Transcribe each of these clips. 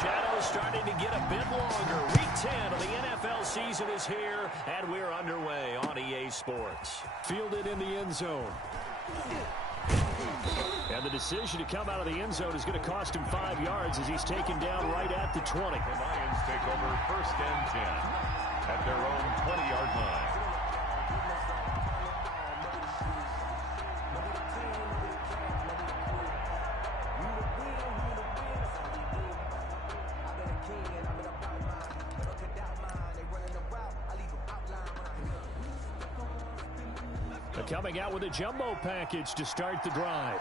shadows starting to get a bit longer. Week 10 of the NFL season is here, and we're underway on EA Sports. Fielded in the end zone. And the decision to come out of the end zone is going to cost him 5 yards as he's taken down right at the 20. The Lions take over 1st and 10 at their own 20-yard line. Coming out with a jumbo package to start the drive.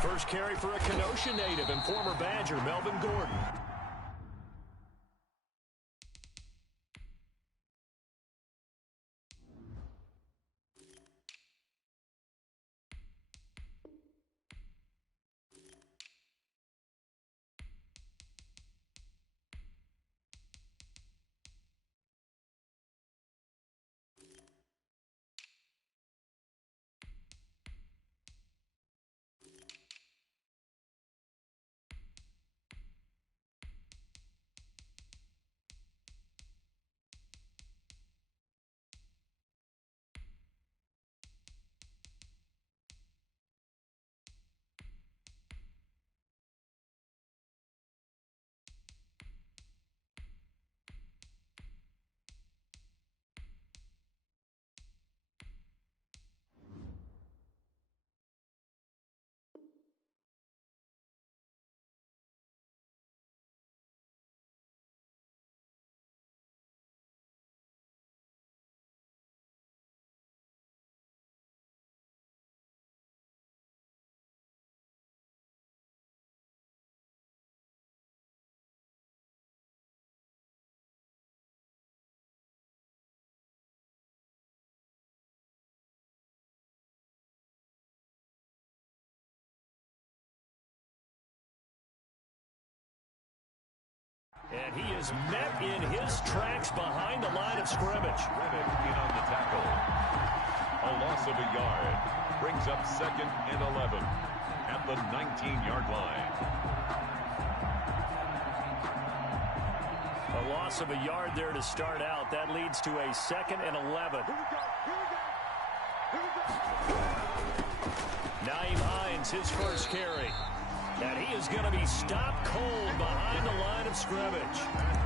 First carry for a Kenosha native and former Badger, Melvin Gordon. And he is met in his tracks behind the line of scrimmage. Reddick in on the tackle. A loss of a yard. Brings up 2nd and 11 at the 19-yard line. A loss of a yard there to start out. That leads to a 2nd and 11. Nyheim Hines, his first carry. And he is going to be stopped cold behind the line of scrimmage.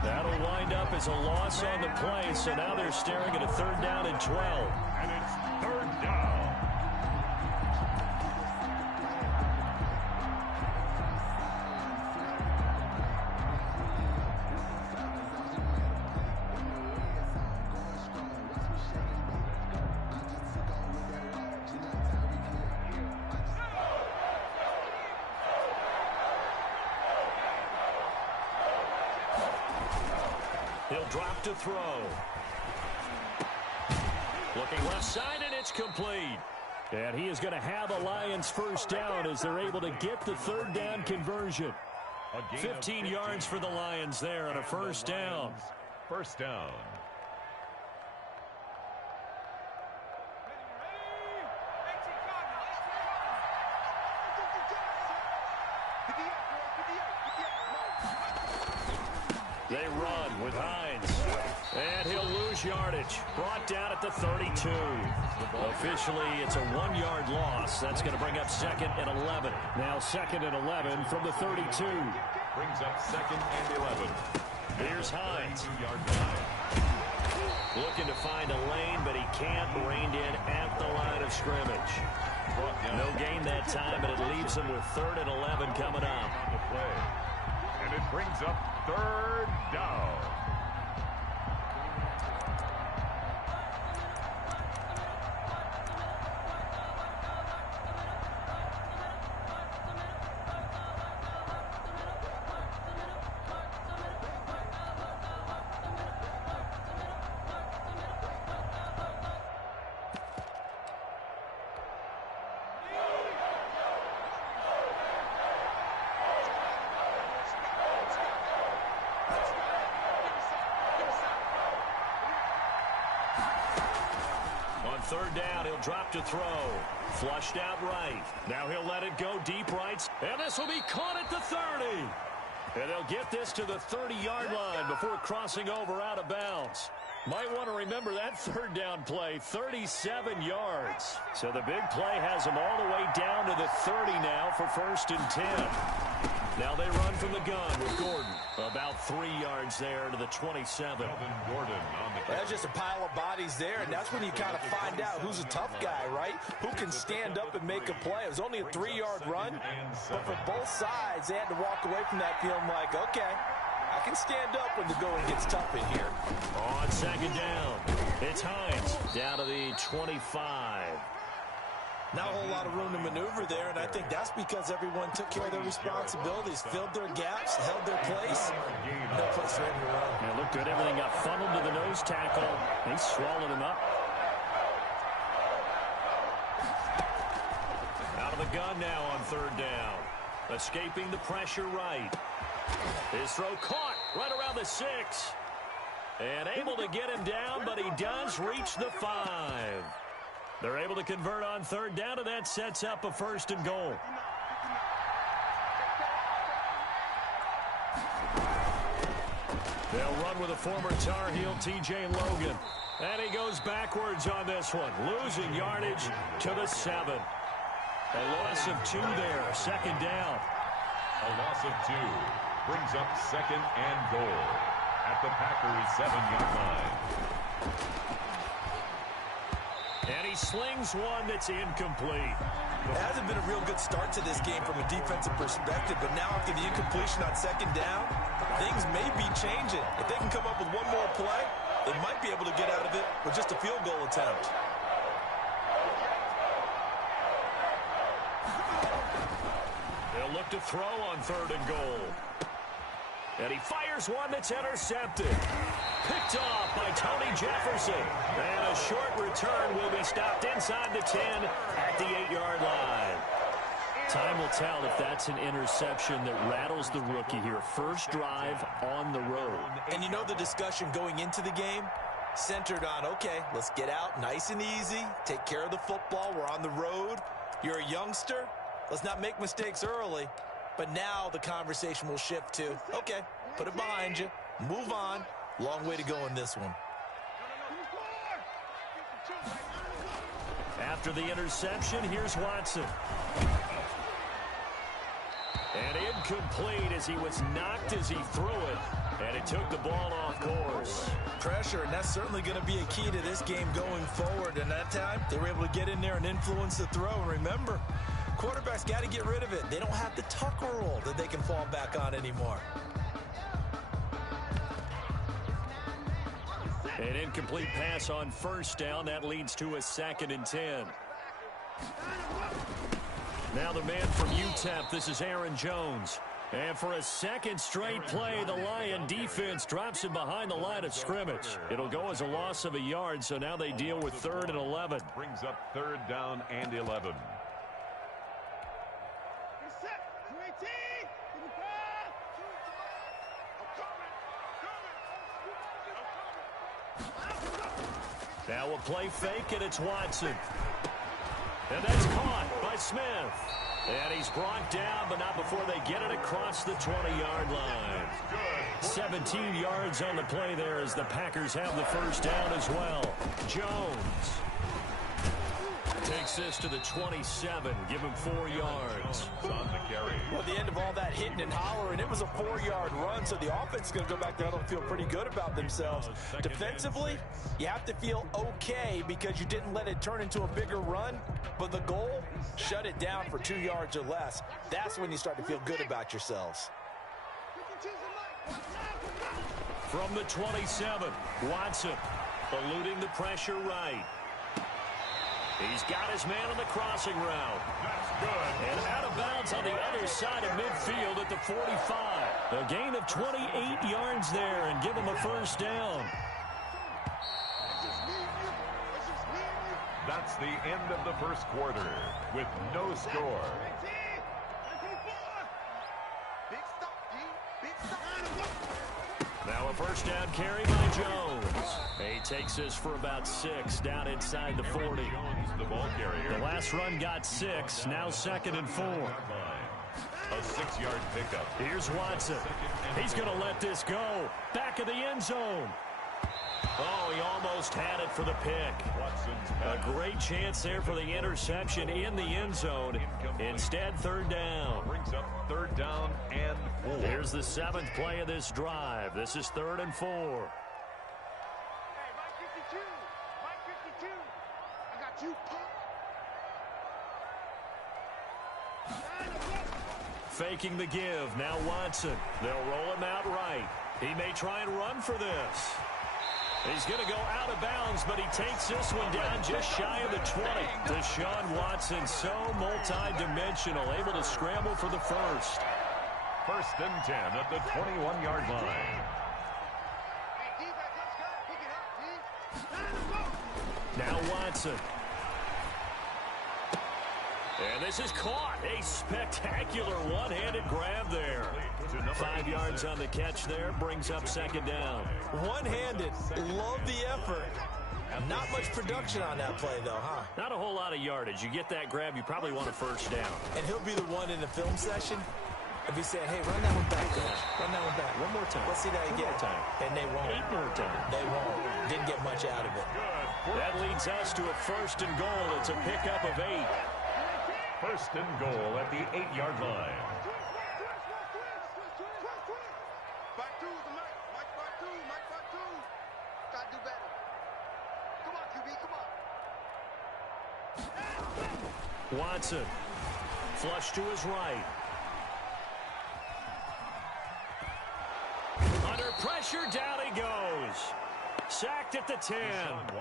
That'll wind up as a loss on the play, so now they're staring at a 3rd down and 12. And it's 3rd down. He'll drop to throw. Looking left side, and it's complete. And he is going to have a Lions first down as they're able to get the 3rd down conversion. 15 yards for the Lions there and a first down. First down. They run with Hines. And he'll lose yardage. Brought down at the 32. Officially, it's a 1-yard loss. That's going to bring up 2nd and 11. Now 2nd and 11 from the 32. Brings up 2nd and 11. Here's Hines. 2-yard line. Looking to find a lane, but he can't. Reined in at the line of scrimmage. No gain that time, but it leaves him with 3rd and 11 coming up. And it brings up 3rd down. third down, he'll drop to throw. Flushed out right. Now he'll let it go deep right. And this will be caught at the 30. And they'll get this to the 30-yard line before crossing over out of bounds. Might want to remember that third down play, 37 yards. So the big play has them all the way down to the 30 now for 1st and 10. Now they run from the gun with Gordon. About 3 yards there to the 27. Gordon on the That's just a pile of bodies there, and that's when you kind of find out who's a tough guy, right? Who can stand up and make a play. It was only a 3-yard run, but for both sides, they had to walk away from that feeling like, okay, I can stand up when the going gets tough in here. On 2nd down, it's Hines down to the 25. Not a whole lot of room to maneuver there, and I think that's because everyone took care of their responsibilities, filled their gaps, held their place. No place for him to run. It looked good. Everything got funneled to the nose tackle. He swallowed him up. Out of the gun now on 3rd down. Escaping the pressure right. His throw caught right around the 6. And able to get him down, but he does reach the 5. They're able to convert on 3rd down, and that sets up a 1st and goal. They'll run with a former Tar Heel, T.J. Logan. And he goes backwards on this one, losing yardage to the 7. A loss of 2 there, 2nd down. A loss of 2 brings up 2nd and goal at the Packers' 7-yard line. And he slings one that's incomplete. It hasn't been a real good start to this game from a defensive perspective, but now after the incompletion on 2nd down, things may be changing. If they can come up with one more play, they might be able to get out of it with just a field goal attempt. They'll look to throw on 3rd and goal. And he fires one that's intercepted. Picked off by Tony Jefferson. And a short return will be stopped inside the 10 at the 8-yard line. Time will tell if that's an interception that rattles the rookie here. First drive on the road. And you know the discussion going into the game? Centered on, okay, let's get out nice and easy, take care of the football, we're on the road. You're a youngster, let's not make mistakes early. But now the conversation will shift to, okay, put it behind you, move on. Long way to go in this one. After the interception, here's Watson. And incomplete as he was knocked as he threw it. And it took the ball off course. Pressure, and that's certainly going to be a key to this game going forward. And that time, they were able to get in there and influence the throw. And remember, quarterbacks got to get rid of it. They don't have the tuck rule that they can fall back on anymore. An incomplete pass on 1st down. That leads to a 2nd and 10. Now the man from UTEP, this is Aaron Jones. And for a 2nd straight play, the Lion defense drops him behind the line of scrimmage. It'll go as a loss of a yard, so now they deal with 3rd and 11. Brings up 3rd down and 11. Now a play fake, and it's Watson. And that's caught by Smith. And he's brought down, but not before they get it across the 20-yard line. 17 yards on the play there as the Packers have the 1st down as well. Jones takes this to the 27, give him 4 yards. On the carry. Well, at the end of all that hitting and hollering, it was a 4-yard run, so the offense is going to go back there and feel pretty good about themselves. Defensively, you have to feel okay because you didn't let it turn into a bigger run, but the goal, shut it down for 2 yards or less. That's when you start to feel good about yourselves. From the 27, Watson eluding the pressure right. He's got his man on the crossing route. That's good. And out of bounds on the other side of midfield at the 45. A gain of 28 yards there and give him a 1st down. That's the end of the 1st quarter with no score. Now a first down carry by Jones. He takes this for about 6 down inside the 40. Jones, the ball carrier. The last run got 6. Now 2nd and 4. A 6-yard pickup. Here's Watson. He's going to let this go. Back of the end zone. Oh, he almost had it for the pick. A great chance there for the interception in the end zone. Instead, 3rd down. Brings up 3rd down and 4. Here's the 7th play of this drive. This is 3rd and 4. Hey, Mike 52. Mike 52. I got you, punk. Faking the give. Now Watson. They'll roll him out right. He may try and run for this. He's going to go out of bounds, but he takes this one down just shy of the 20. Deshaun Watson, so multi-dimensional, able to scramble for the first. 1st and 10 at the 21-yard line. Hey, defense, let's go. Pick it up, D. Now Watson. And this is caught. A spectacular one-handed grab there. 5 yards on the catch there. Brings up 2nd down. One-handed. Love the effort. Not much production on that play, though, huh? Not a whole lot of yardage. You get that grab, you probably want a first down. And he'll be the one in the film session. If he said, hey, run that one back, coach. Run that one back. One more time. Let's see that again. 1 more time. And they won't. 8 more times. They won't. Didn't get much out of it. That leads us to a 1st and goal. It's a pickup of 8. 1st and goal at the 8-yard line. Back two, Mike. Mike, back two. Mike, back two. Gotta do better. Come on, QB, come on. Watson. Flush to his right. Under pressure, down he goes. Sacked at the 10.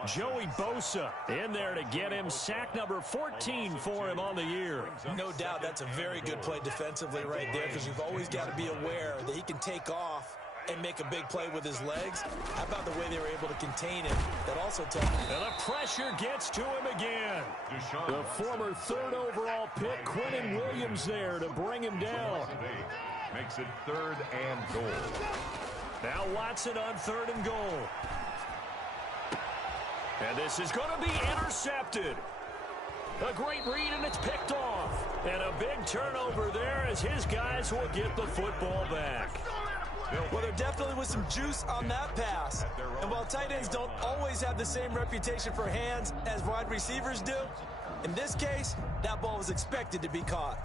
Joey Bosa in there to get him. Sack number 14 for him on the year. No doubt that's a very good play defensively right there, because you've always got to be aware that he can take off and make a big play with his legs. How about the way they were able to contain him? That also tells me. And the pressure gets to him again. The former 3rd overall pick, Quentin Williams, there to bring him down. Makes it 3rd and goal. Now Watson on 3rd and goal. And this is going to be intercepted. A great read, and it's picked off. And a big turnover there as his guys will get the football back. Well, there definitely was some juice on that pass. And while tight ends don't always have the same reputation for hands as wide receivers do, in this case, that ball was expected to be caught.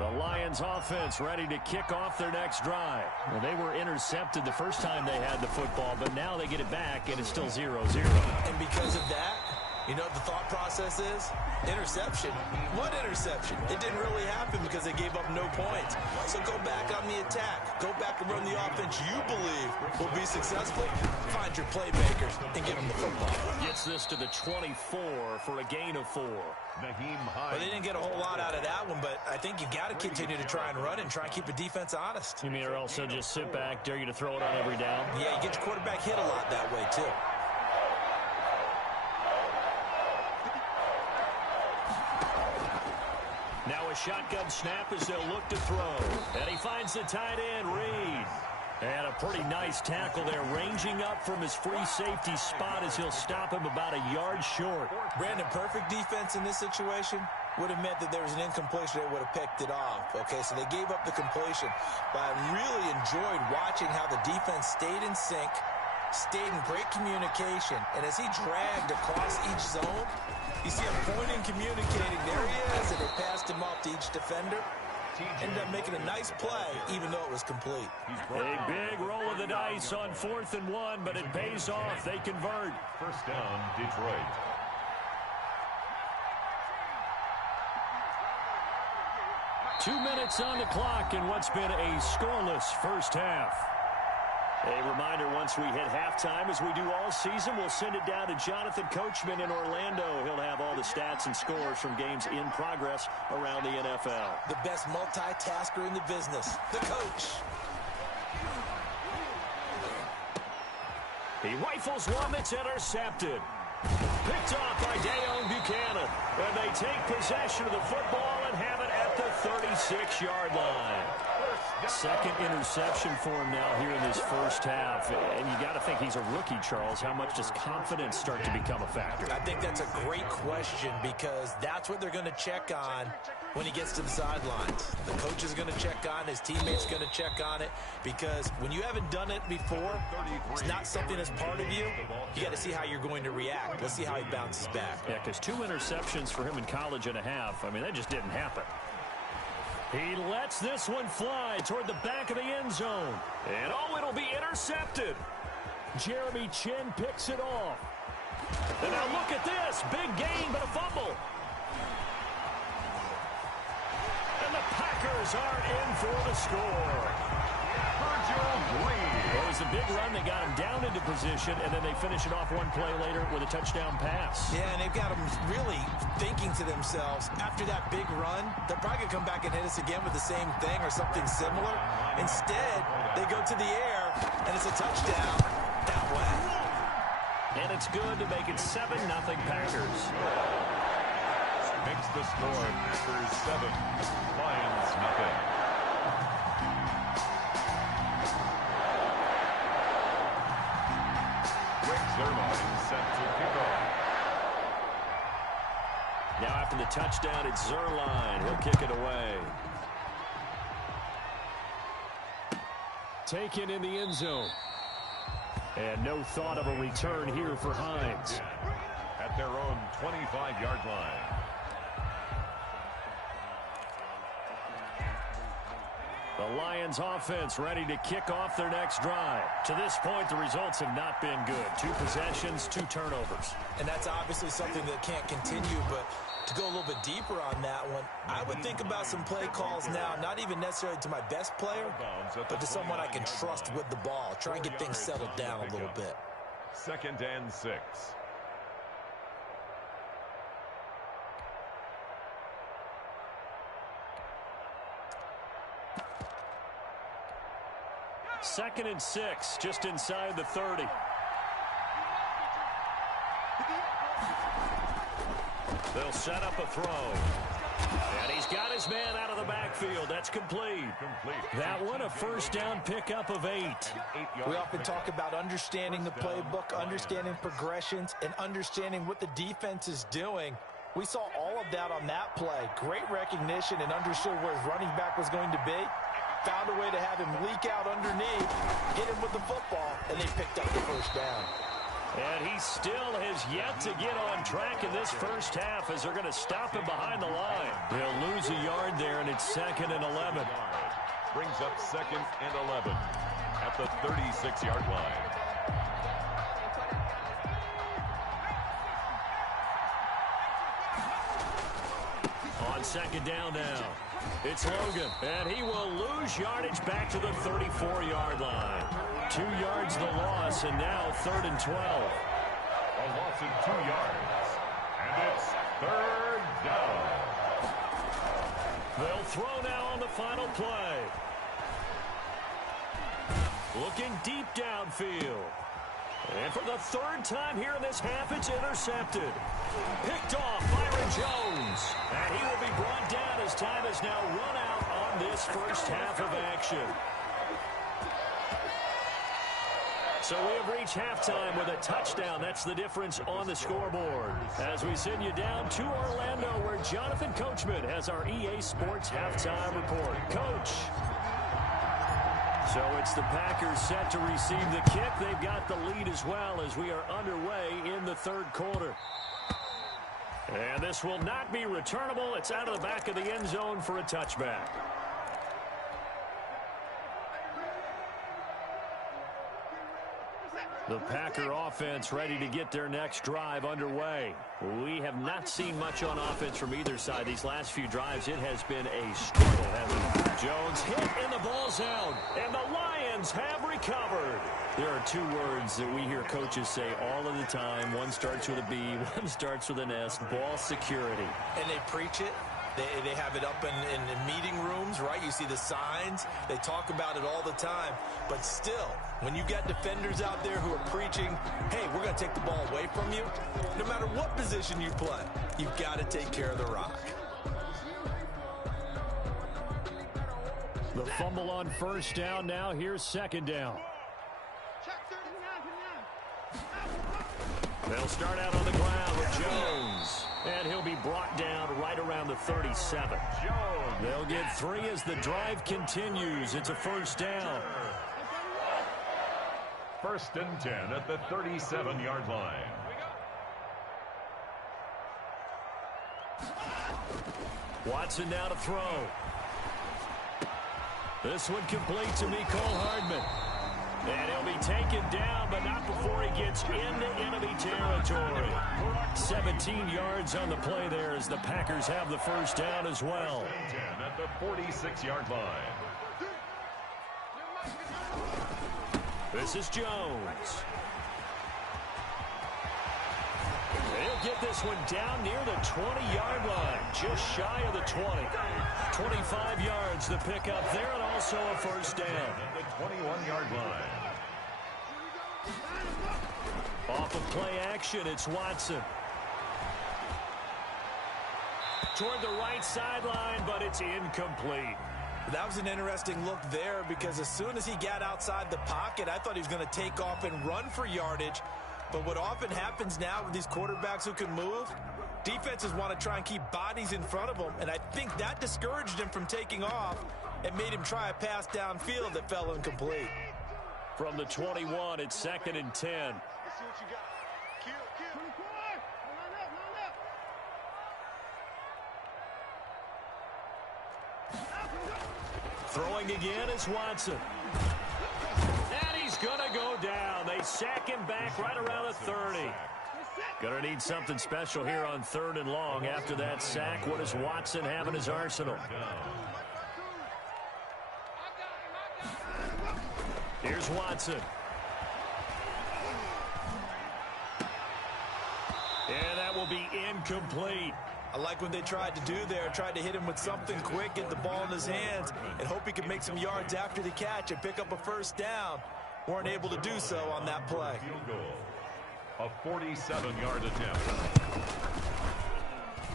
The Lions offense ready to kick off their next drive. Well, they were intercepted the first time they had the football, but now they get it back, and it's still 0-0. And because of that, you know what the thought process is? Interception. What interception? It didn't really happen because they gave up no points. So go back on the attack. Go back and run the offense you believe will be successful. Find your playmakers and give them the football. Gets this to the 24 for a gain of 4. Well, they didn't get a whole lot out of that one, but I think you got to continue to try and run and try and keep the defense honest. You mean or also just sit back, dare you to throw it on every down? Yeah, you get your quarterback hit a lot that way, too. Now a shotgun snap as they'll look to throw. And he finds the tight end, Reed. And a pretty nice tackle there, ranging up from his free safety spot as he'll stop him about a yard short. Brandon, perfect defense in this situation would have meant that there was an incompletion. They would have picked it off. Okay, so they gave up the completion. But I really enjoyed watching how the defense stayed in sync, stayed in great communication. And as he dragged across each zone, you see him pointing, communicating. There he is, and they passed him off to each defender. Ended up making a nice play, even though it was complete. A big roll of the dice on 4th and 1, but it pays off. They convert. First down, Detroit. Two minutes on the clock in what's been a scoreless first half. A reminder, once we hit halftime, as we do all season, we'll send it down to Jonathan Coachman in Orlando. He'll have all the stats and scores from games in progress around the NFL. The best multitasker in the business, the coach. He rifles one that's intercepted. Picked off by Dayon Buchanan. And they take possession of the football and have it at the 36-yard line. Second interception for him now here in this first half. And you got to think he's a rookie, Charles. How much does confidence start to become a factor? I think that's a great question because that's what they're going to check on when he gets to the sidelines. The coach is going to check on, his teammates going to check on it, because when you haven't done it before, it's not something that's part of you. You got to see how you're going to react. Let's see how he bounces back. Yeah, because 2 interceptions for him in college and a half. I mean, that just didn't happen. He lets this one fly toward the back of the end zone. And oh, it'll be intercepted. Jeremy Chin picks it off. And now look at this. Big gain, but a fumble. And the Packers are in for the score. It was a big run. They got him down into position, and then they finish it off one play later with a touchdown pass. Yeah, and they've got them really thinking to themselves, after that big run, they're probably going to come back and hit us again with the same thing or something similar. Instead, they go to the air, and it's a touchdown that way. And it's good to make it 7-0 Packers. Makes the score Packers 7, Lions nothing. Zerline set to kick off. Now after the touchdown, it's Zerline. He'll kick it away. Taken in the end zone. And no thought of a return here for Hines. At their own 25-yard line. The Lions offense ready to kick off their next drive. To this point, the results have not been good. 2 possessions, 2 turnovers. And that's obviously something that can't continue, but to go a little bit deeper on that one, I would think about some play calls now, not even necessarily to my best player, but to someone I can trust with the ball. Try and get things settled down a little bit. 2nd and 6. Second and 6, just inside the 30. They'll set up a throw. And he's got his man out of the backfield. That's complete. That one, a first down pickup of 8. We often talk about understanding the playbook, understanding progressions, and understanding what the defense is doing. We saw all of that on that play. Great recognition and understood where his running back was going to be. Found a way to have him leak out underneath, hit him with the football, and they picked up the first down. And he still has yet to get on track in this first half as they're going to stop him behind the line. He'll lose a yard there, and it's 2nd and 11. Brings up 2nd and 11 at the 36-yard line. On 2nd down now. It's Logan, and he will lose yardage back to the 34-yard line. 2 yards the loss, and now 3rd and 12. A loss of 2 yards, and it's 3rd down. They'll throw now on the final play. Looking deep downfield. And for the 3rd time here in this half, it's intercepted. Picked off Byron Jones. And he will be brought down as time has now run out on this first half of action. So we have reached halftime with a touchdown. That's the difference on the scoreboard. As we send you down to Orlando, where Jonathan Coachman has our EA Sports halftime report. Coach. So it's the Packers set to receive the kick. They've got the lead as well as we are underway in the 3rd quarter. And this will not be returnable. It's out of the back of the end zone for a touchback. The Packer offense ready to get their next drive underway. We have not seen much on offense from either side. These last few drives, it has been a struggle, hasn't it? Jones hit and the ball's out. And the Lions have recovered. There are 2 words that we hear coaches say all of the time. One starts with a B, one starts with an S. Ball security. And they preach it. They have it up in meeting rooms, right? You see the signs. They talk about it all the time. But still, when you got defenders out there who are preaching, hey, we're going to take the ball away from you, no matter what position you play, you've got to take care of the rock. The fumble on first down. Now here's second down. They'll start out on the ground with Jones. And he'll be brought down right around the 37. They'll get 3 as the drive continues. It's a first down. First and 10 at the 37-yard line. Watson now to throw. This one complete to Mecole Hardman. And he'll be taken down, but not before he gets into enemy territory. 17 yards on the play there as the Packers have the first down as well. 10 at the 46-yard line. This is Jones. He'll get this one down near the 20-yard line, just shy of the 20. 25 yards to pick up there, and also a first down. At the 21-yard line. Off of play action, it's Watson. Toward the right sideline, but it's incomplete. That was an interesting look there because as soon as he got outside the pocket, I thought he was going to take off and run for yardage. But what often happens now with these quarterbacks who can move, defenses want to try and keep bodies in front of them, and I think that discouraged him from taking off and made him try a pass downfield that fell incomplete. From the 21, it's second and 10. Let's see what you got. Kill. Throwing again is Watson. And he's going to go down. They sack him back right around the 30. Going to need something special here on 3rd and long. After that sack, what does Watson have in his arsenal? Here's Watson. And that will be incomplete. I like what they tried to do there, tried to hit him with something quick, get the ball in his hands, and hope he could make some yards after the catch and pick up a first down. Weren't able to do so on that play. Field goal. A 47-yard attempt.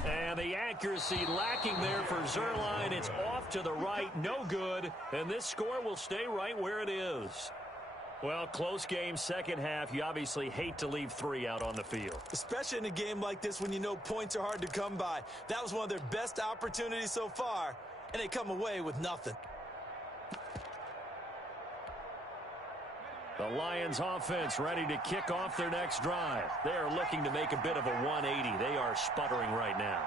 And the accuracy lacking there for Zuerlein. It's off to the right, no good, and this score will stay right where it is. Well, close game, second half. You obviously hate to leave 3 out on the field. Especially in a game like this when you know points are hard to come by. That was one of their best opportunities so far, and they come away with nothing. The Lions offense ready to kick off their next drive. They are looking to make a bit of a 180. They are sputtering right now.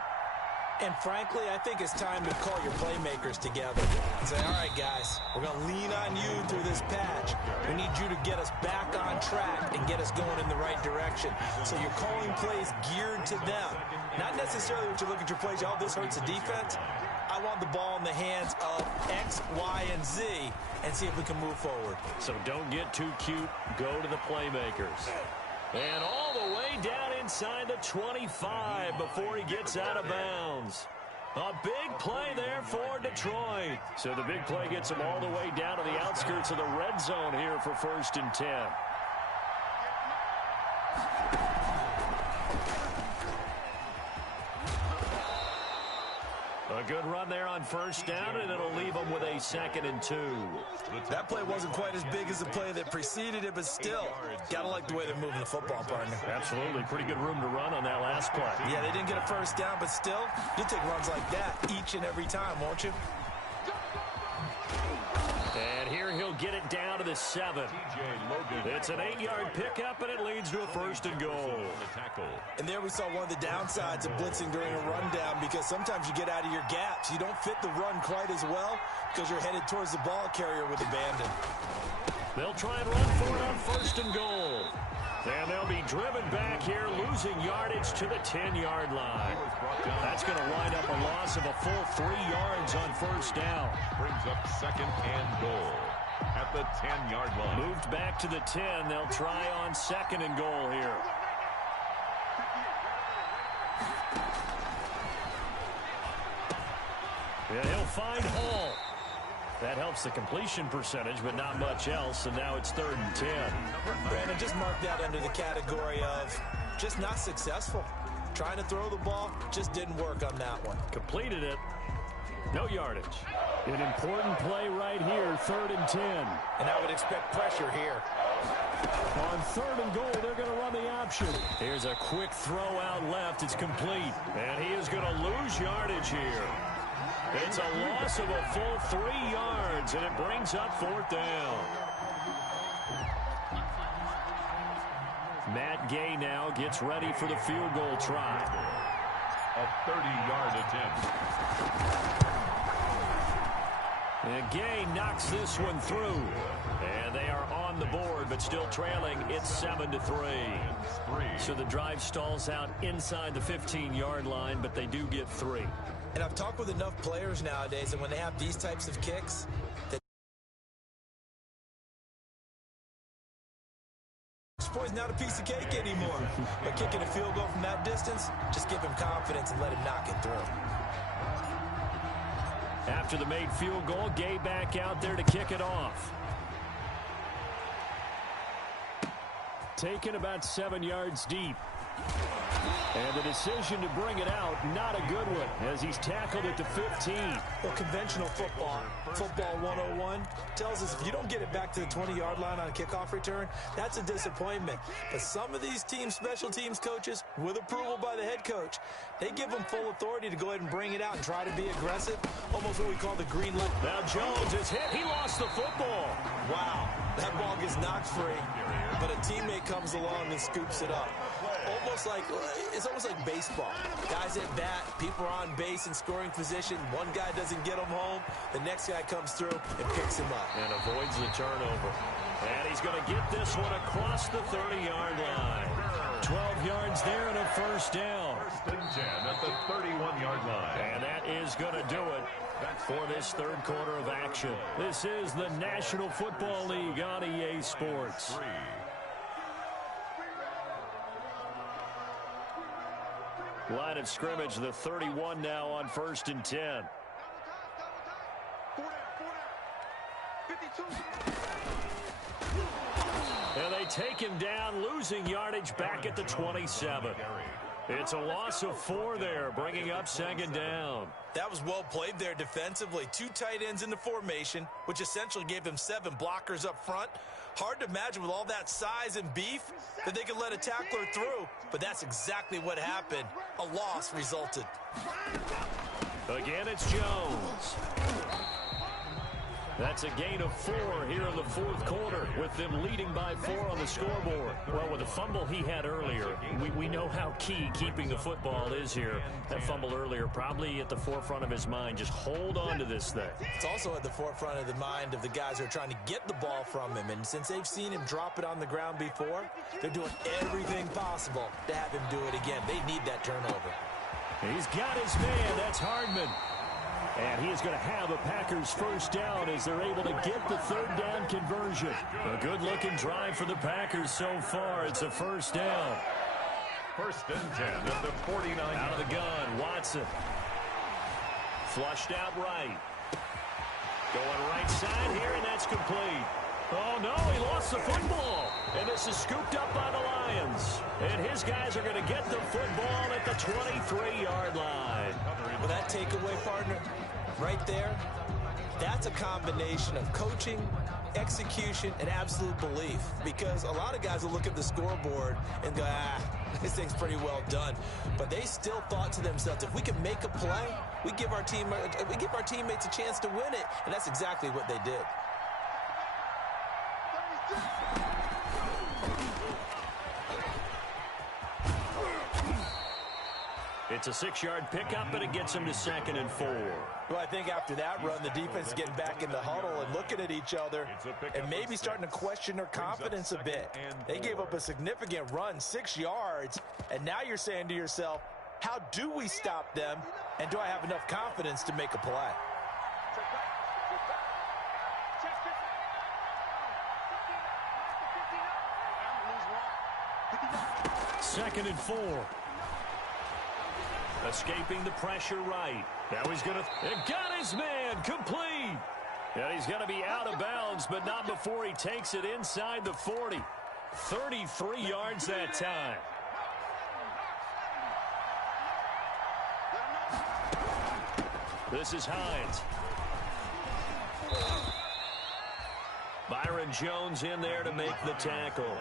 And frankly, I think it's time to call your playmakers together and say, all right, guys, we're going to lean on you through this patch. We need you to get us back on track and get us going in the right direction. So you're calling plays geared to them. Not necessarily what you look at your plays, oh, this hurts the defense. I want the ball in the hands of X, Y, and Z and see if we can move forward. So don't get too cute. Go to the playmakers. And all the way down inside the 25 before he gets out of bounds. A big play there for Detroit. So the big play gets him all the way down to the outskirts of the red zone here for 1st and 10. A good run there on first down, and it'll leave them with a 2nd and 2. That play wasn't quite as big as the play that preceded it, but still, gotta like the way they're moving the football, partner. Absolutely. Pretty good room to run on that last play. Yeah, they didn't get a first down, but still, you'll take runs like that each and every time, won't you? And here he'll get it down to the 7. It's an 8-yard pickup, and it leads to a 1st and goal. And there we saw one of the downsides of blitzing during a rundown, because sometimes you get out of your gaps. You don't fit the run quite as well because you're headed towards the ball carrier with abandon. They'll try and run for it on 1st and goal. And they'll be driven back here, losing yardage to the 10-yard line. That's going to wind up a loss of a full 3 yards on 1st down. Brings up 2nd and goal at the 10-yard line. Moved back to the 10. They'll try on 2nd and goal here. And he'll find Hall. That helps the completion percentage, but not much else, and now it's 3rd and 10. Brandon, just mark that under the category of just not successful. Trying to throw the ball, just didn't work on that one. Completed it. No yardage. An important play right here, 3rd and 10. And I would expect pressure here. On 3rd and goal, they're going to run the option. Here's a quick throw out left. It's complete. And he is going to lose yardage here. It's a loss of a full 3 yards, and it brings up 4th down. Matt Gay now gets ready for the field goal try. A 30-yard attempt. And Gay knocks this one through. And they are on the board, but still trailing. It's 7-3. So the drive stalls out inside the 15-yard line, but they do get 3. And I've talked with enough players nowadays, and when they have these types of kicks, that this point's not a piece of cake anymore. But kicking a field goal from that distance, just give him confidence and let him knock it through. After the made field goal, Gay back out there to kick it off. Taken about 7 yards deep. And the decision to bring it out, not a good one, as he's tackled at the 15. Well, conventional football 101, tells us if you don't get it back to the 20-yard line on a kickoff return, that's a disappointment. But some of these team special teams coaches, with approval by the head coach, they give them full authority to go ahead and bring it out and try to be aggressive, almost what we call the green light. Now Jones is hit. He lost the football. Wow, that ball gets knocked free, but a teammate comes along and scoops it up. It's almost like baseball. Guys at bat, people are on base in scoring position. One guy doesn't get him home. The next guy comes through and picks him up. And avoids the turnover. And he's going to get this one across the 30-yard line. 12 yards there and a 1st down. 1st and 10 at the 31-yard line. And that is going to do it for this 3rd quarter of action. This is the National Football League on EA Sports. Line of scrimmage, the 31 now on 1st and 10. And they take him down, losing yardage back at the 27. It's a loss of 4 there, bringing up 2nd down. That was well played there defensively. 2 tight ends in the formation, which essentially gave them 7 blockers up front. Hard to imagine with all that size and beef that they could let a tackler through, but that's exactly what happened. A loss resulted. Again, it's Jones. That's a gain of 4 here in the 4th quarter, with them leading by 4 on the scoreboard. Well, with the fumble he had earlier, we know how key keeping the football is here. That fumble earlier probably at the forefront of his mind. Just hold on to this thing. It's also at the forefront of the mind of the guys who are trying to get the ball from him. And since they've seen him drop it on the ground before, they're doing everything possible to have him do it again. They need that turnover. He's got his man. That's Hardman. And he is going to have a Packers 1st down as they're able to get the 3rd down conversion. A good-looking drive for the Packers so far. It's a 1st down. 1st and 10 at the 49. Out of the gun, Watson. Flushed out right. Going right side here, and that's complete. Oh, no, he lost the football. And this is scooped up by the Lions. And his guys are going to get the football at the 23-yard line. Well, that takeaway, partner, right there, that's a combination of coaching, execution, and absolute belief. Because a lot of guys will look at the scoreboard and go, this thing's pretty well done. But they still thought to themselves, if we can make a play, we give our teammates a chance to win it. And that's exactly what they did. It's a 6-yard pickup, and it gets him to 2nd and 4. Well, I think after that run, the defense is getting back in the huddle and looking at each other and maybe starting to question their confidence a bit. They gave up a significant run, 6 yards, and now you're saying to yourself, how do we stop them, and do I have enough confidence to make a play? 2nd and 4. Escaping the pressure right. Now he's going to... And got his man complete. And he's going to be out of bounds, but not before he takes it inside the 40. 33 yards that time. This is Hines. Byron Jones in there to make the tackle.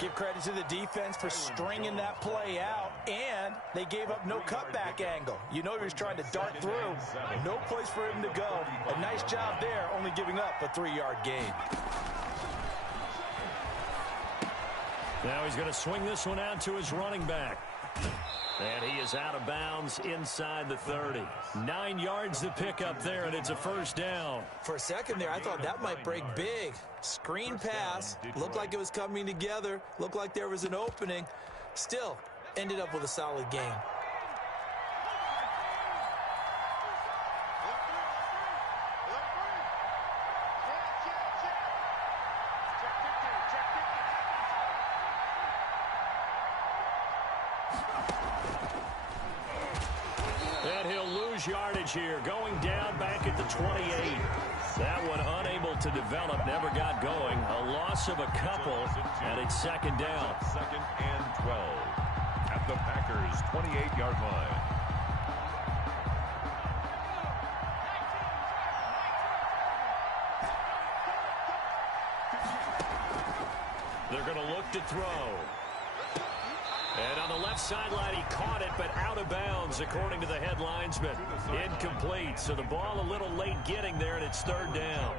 Give credit to the defense for stringing that play out, and they gave up no cutback angle. You know he was trying to dart through. No place for him to go. A nice job there, only giving up a 3-yard gain. Now he's going to swing this one out to his running back. And he is out of bounds inside the 30. 9 yards to pick up there, and it's a first down. For a second there, I thought that might break big. Screen pass. Looked like it was coming together. Looked like there was an opening. Still, ended up with a solid game. And he'll lose yardage here, going down back at the 28. That one unable to develop, never got going. A loss of a couple, and it's second down. Second and 12 at the Packers' 28-yard line. They're going to look to throw. And on the left sideline, he caught it, but out of bounds, according to the head linesman. Incomplete, so the ball a little late getting there, and it's third down.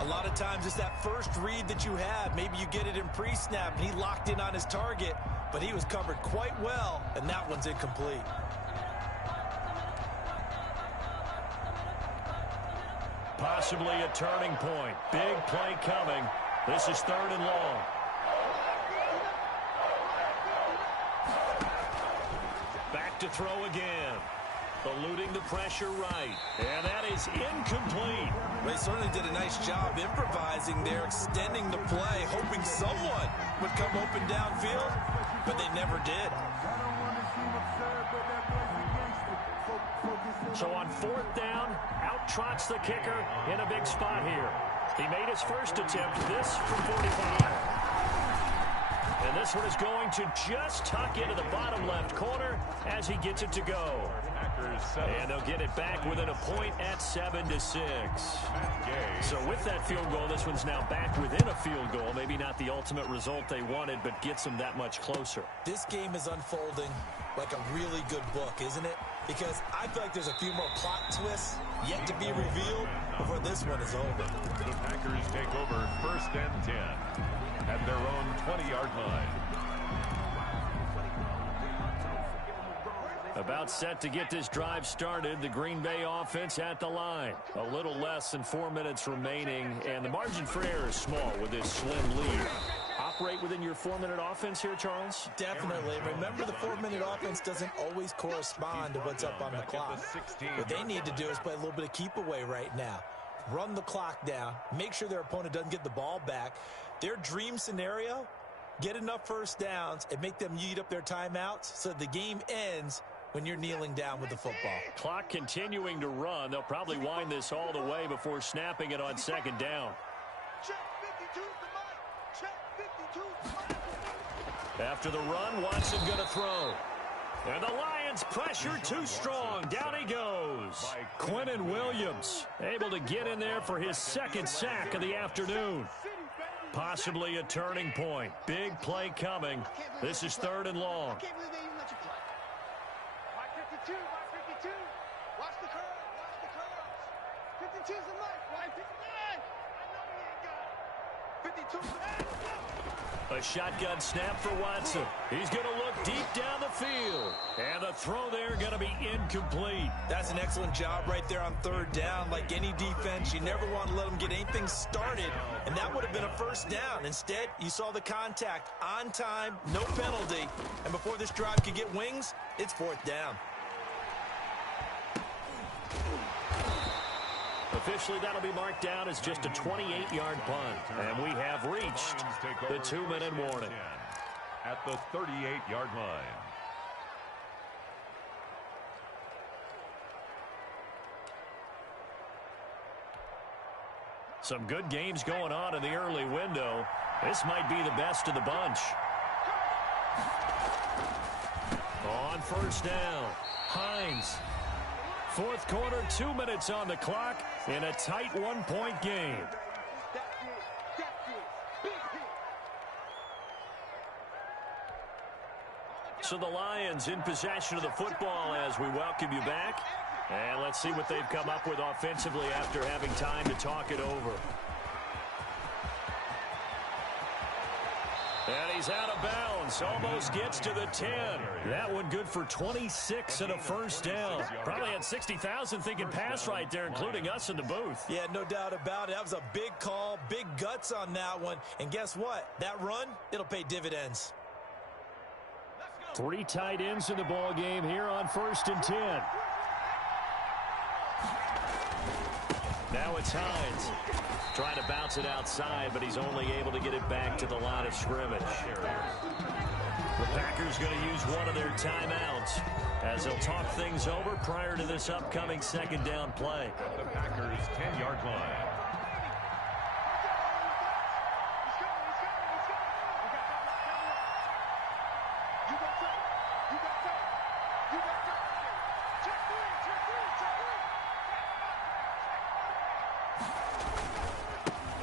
A lot of times it's that first read that you have. Maybe you get it in pre-snap, and he locked in on his target, but he was covered quite well, and that one's incomplete. Possibly a turning point. Big play coming. This is third and long. Back to throw again. Eluding the pressure right. And that is incomplete. They certainly did a nice job improvising there, extending the play, hoping someone would come open downfield, but they never did. So on fourth down, out trots the kicker in a big spot here. He made his first attempt, this from 45. And this one is going to just tuck into the bottom left corner as he gets it to go. And they'll get it back within a point at 7-6. So with that field goal, this one's now back within a field goal. Maybe not the ultimate result they wanted, but gets them that much closer. This game is unfolding like a really good book, isn't it? Because I feel like there's a few more plot twists yet to be revealed before this one is over. The Packers take over first and 10 at their own 20-yard line. About set to get this drive started, the Green Bay offense at the line. A little less than 4 minutes remaining, and the margin for error is small with this slim lead. Operate within your 4-minute offense here, Charles? Definitely. Remember, the 4-minute offense doesn't always correspond to what's up on the clock. What they need to do is play a little bit of keep away right now. Run the clock down. Make sure their opponent doesn't get the ball back. Their dream scenario, get enough first downs and make them eat up their timeouts so the game ends when you're kneeling down with the football. Clock continuing to run. They'll probably wind this all the way before snapping it on second down. Check 52 the mic. Check 52 the mic. After the run, Watson going to throw. And the Lions pressure too strong. Down he goes. Quinnen Williams able to get in there for his second sack of the afternoon. Possibly a turning point. Big play coming. This is third and long. I can't believe they even let you play. Mike 52, Mike 52. Watch the curls, watch the curls. 52's the mic, Mike 59. I know he ain't got it. 52's the mic. A shotgun snap for Watson. He's going to look deep down the field. And the throw there going to be incomplete. That's an excellent job right there on third down. Like any defense, you never want to let them get anything started, and that would have been a first down. Instead, you saw the contact on time, no penalty, and before this drive could get wings, it's fourth down. Officially, that'll be marked down as just a 28-yard punt. And we have reached the 2-minute warning. At the 38-yard line. Some good games going on in the early window. This might be the best of the bunch. On first down, Hines Fourth quarter, 2 minutes on the clock in a tight one-point game. So the Lions in possession of the football as we welcome you back. And let's see what they've come up with offensively after having time to talk it over. And he's out of bounds. Almost gets to the 10. That one good for 26 and a first down. Probably had 60,000 thinking pass right there, including us in the booth. Yeah, no doubt about it. That was a big call, big guts on that one. And guess what? That run, it'll pay dividends. 3 tight ends in the ball game here on 1st and 10. Now it's Hines. Trying to bounce it outside, but he's only able to get it back to the line of scrimmage. The Packers going to use one of their timeouts as they'll talk things over prior to this upcoming second down play. At the Packers' 10-yard line.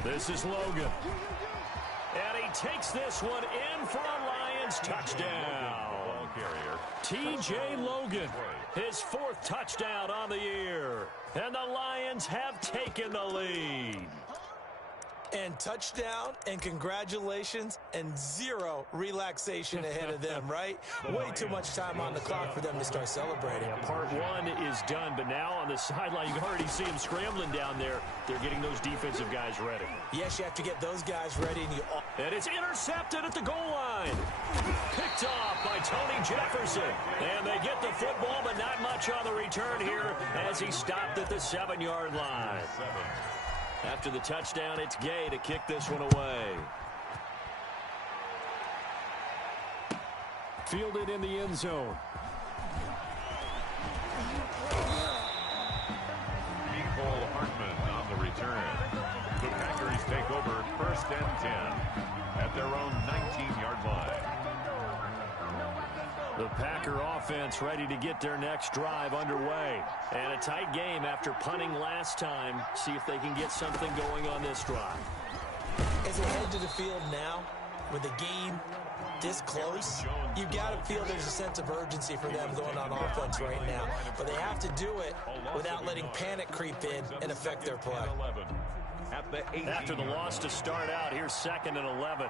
This is Logan. And he takes this one in for a Lions touchdown. T.J. Logan, his 4th touchdown on the year. And the Lions have taken the lead. And touchdown, and congratulations, and 0 relaxation ahead of them, right? Way too much time on the clock for them to start celebrating. Yeah, part 1 is done, but now on the sideline, you can already see them scrambling down there. They're getting those defensive guys ready. Yes, you have to get those guys ready. And it's intercepted at the goal line. Picked off by Tony Jefferson. And they get the football, but not much on the return here as he stopped at the 7-yard line. After the touchdown, it's Gay to kick this one away. Fielded in the end zone. Nicole Hartman on the return. The Packers take over 1st and 10 at their own 19-yard line. The Packer offense ready to get their next drive underway. And a tight game after punting last time. See if they can get something going on this drive. As they head to the field now, with the game this close, you've got to feel there's a sense of urgency for them going on offense right now. But they have to do it without letting panic creep in and affect their play. After the loss to start out, here's 2nd and 11.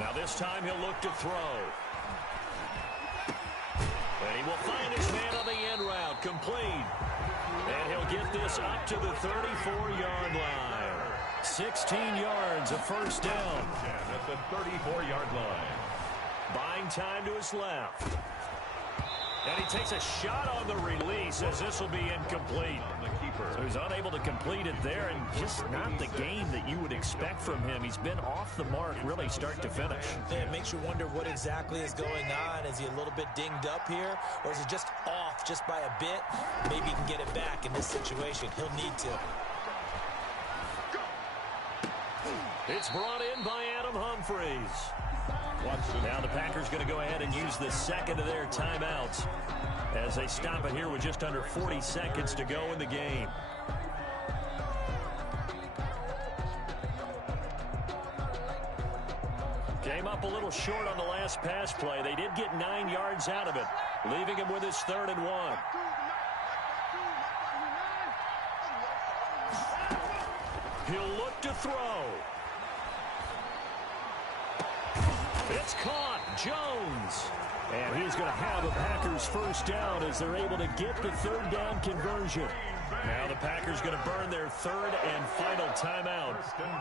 Now this time he'll look to throw. And he will find his man on the end route, complete. And he'll get this up to the 34-yard line. 16 yards, a first down. At the 34-yard line. Buying time to his left. And he takes a shot on the release as this will be incomplete. So he's unable to complete it there, and just not the game that you would expect from him. He's been off the mark really start to finish. It makes you wonder what exactly is going on. Is he a little bit dinged up here, or is it just off just by a bit? Maybe he can get it back in this situation. He'll need to. It's brought in by Adam Humphries. Now the Packers going to go ahead and use the 2nd of their timeouts as they stop it here with just under 40 seconds to go in the game. Came up a little short on the last pass play. They did get 9 yards out of it, leaving him with his 3rd and 1. He'll look to throw. It's caught. Jones. And he's going to have a Packers first down as they're able to get the 3rd down conversion. Now the Packers going to burn their 3rd and final timeout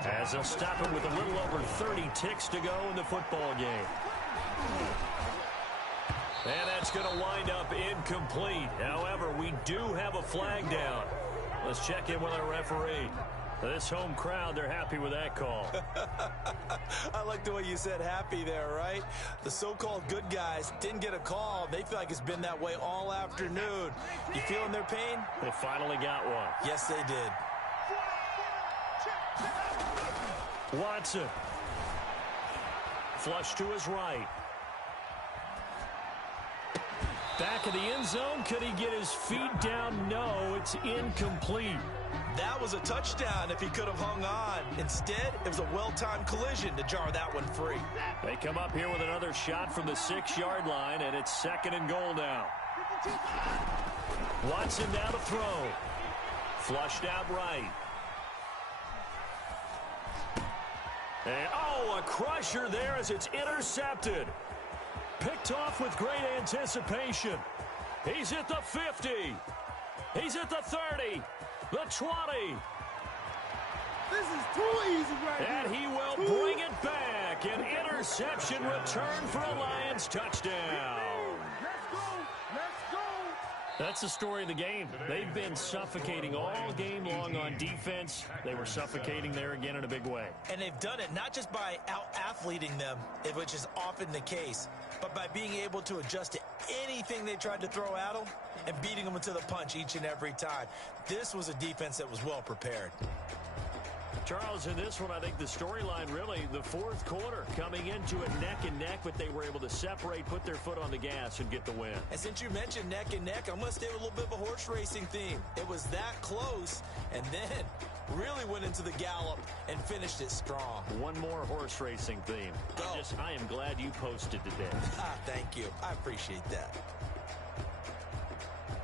as they'll stop it with a little over 30 ticks to go in the football game. And that's going to wind up incomplete. However, we do have a flag down. Let's check in with our referee. This home crowd, they're happy with that call. I like the way you said happy there, right? The so-called good guys didn't get a call. They feel like it's been that way all afternoon. You feeling their pain? They finally got one. Yes, they did. Watson. Flush to his right. Back of the end zone. Could he get his feet down? No, it's incomplete. That was a touchdown if he could have hung on. Instead, it was a well-timed collision to jar that one free. They come up here with another shot from the 6-yard line, and it's 2nd and goal now. Watson now to throw. Flushed out right. And, a crusher there as it's intercepted. Picked off with great anticipation. He's at the 50. He's at the 30. The 20. This is too easy right here. And he will bring it back. An interception return for a Lions touchdown. Let's go. Let's go. That's the story of the game. They've been suffocating all game long on defense. They were suffocating there again in a big way. And they've done it not just by out-athleting them, which is often the case, but by being able to adjust to anything they tried to throw at them and beating them to the punch each and every time. This was a defense that was well prepared. Charles, in this one, I think the storyline really, the fourth quarter, coming into it neck and neck, but they were able to separate, put their foot on the gas, and get the win. And since you mentioned neck and neck, I'm going to stay with a little bit of a horse racing theme. It was that close, and then really went into the gallop and finished it strong. One more horse racing theme. I am glad you posted today. Thank you. I appreciate that.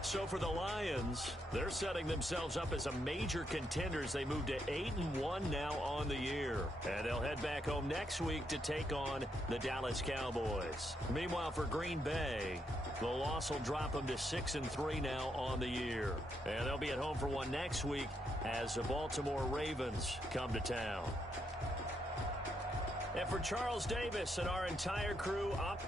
So for the Lions, they're setting themselves up as a major contender as they move to 8-1 now on the year. And they'll head back home next week to take on the Dallas Cowboys. Meanwhile, for Green Bay, the loss will drop them to 6-3 now on the year. And they'll be at home for one next week as the Baltimore Ravens come to town. And for Charles Davis and our entire crew up.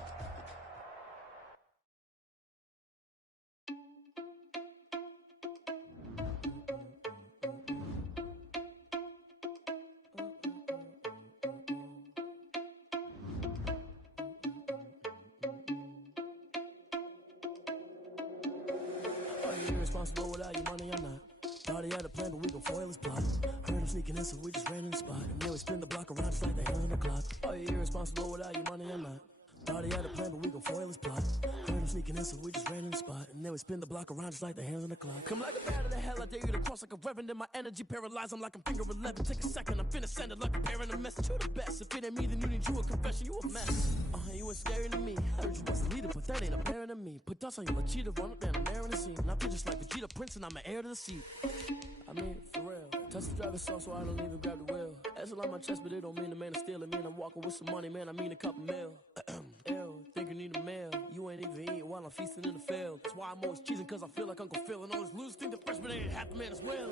Irresponsible without your money or not. Thought he had a plan, but we gon' foil his plot. Heard him sneaking in, so we just ran in the spot. And then we spin the block around just like the hands on the clock. Are you irresponsible without your money or not? Thought he had a plan, but we gon' foil his plot. Heard him sneaking in, so we just ran in the spot. And then we spin the block around just like the hands on the clock. Come like a bat of the hell, I dare you to cross like a reverend. In my energy paralyzed, I'm like I'm finger 11. Take a second, I'm finna send it like a parent a message. You the best, if it ain't me, then you need you a confession. You a mess. You ain't scary to me. I heard you was a leader, but that ain't apparent to me. Put dust on you, like cheetah, run up down the air in the scene. And I feel just like Vegeta Prince, and I'm an heir to the seat. I mean, for real. Touch the driver's sauce, so I don't even grab the wheel. That's on my chest, but it don't mean the man is stealing. Man, I'm walking with some money, man, I mean a couple mil. Ew, think you need a meal. You ain't even eating while I'm feasting in the field. That's why I'm always cheesing, cause I feel like Uncle Phil. And always lose, think the freshman ain't half the man as well.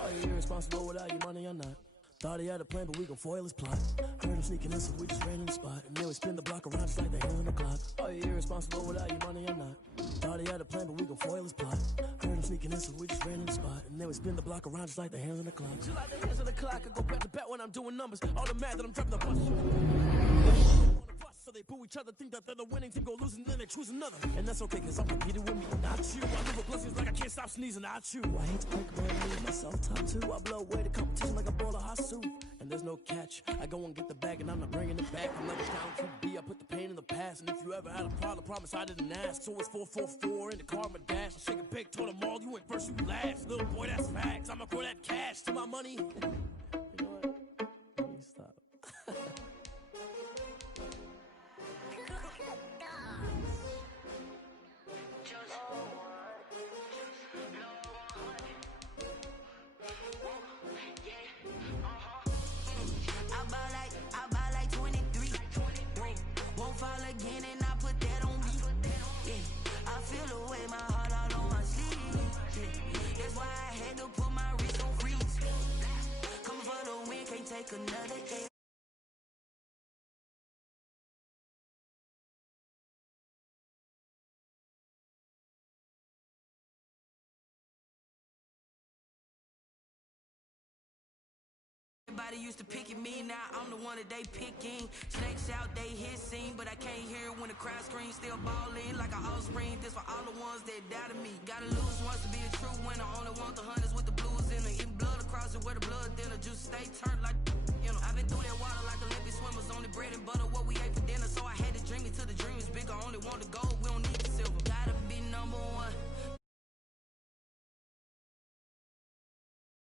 Are you irresponsible without your money or not? Thought he had a plan, but we gon' foil his plot. Heard him sneaking in, so we just ran in the spot. And then we spin the block around just like the hands on the clock. Are you irresponsible without your money or not? Thought he had a plan, but we gon' foil his plot. Heard him sneaking in, so we just ran in the spot. And then we spin the block around just like the hands on the clock. Just like the hands on the clock, I go back to back when I'm doing numbers. All the mad that I'm driving the bus. So they boo each other, think that they're the winning team, go losing, then they choose another. And that's okay, cause I'm competing with me, not you. I live with blessings like I can't stop sneezing, not you. I hate to break away with myself, top two. I blow away the competition like a bowl of hot soup. And there's no catch. I go and get the bag, and I'm not bringing it back. I'm like a down to be. I put the pain in the past. And if you ever had a problem, promise I didn't ask. So it's 444 in the car, my dash. I shake a big, told them all, you went first, you last. Little boy, that's facts. I'ma throw that cash to my money. You know what? Let me stop. I buy like 23. Won't fall again and I put that on me. Yeah, I feel the way my heart all on my sleeve. Yeah, that's why I had to put my wrist on freeze. Come for the win, can't take another day. Everybody used to pick at me, now I'm the one that they picking. Snakes out, they hissing, but I can't hear when the crowd screams. Still balling like an offspring. This for all the ones that doubted me. Gotta lose once to be a true winner. Only want the hunters with the blues in it. Eating blood across it where the blood then the juice stay turning.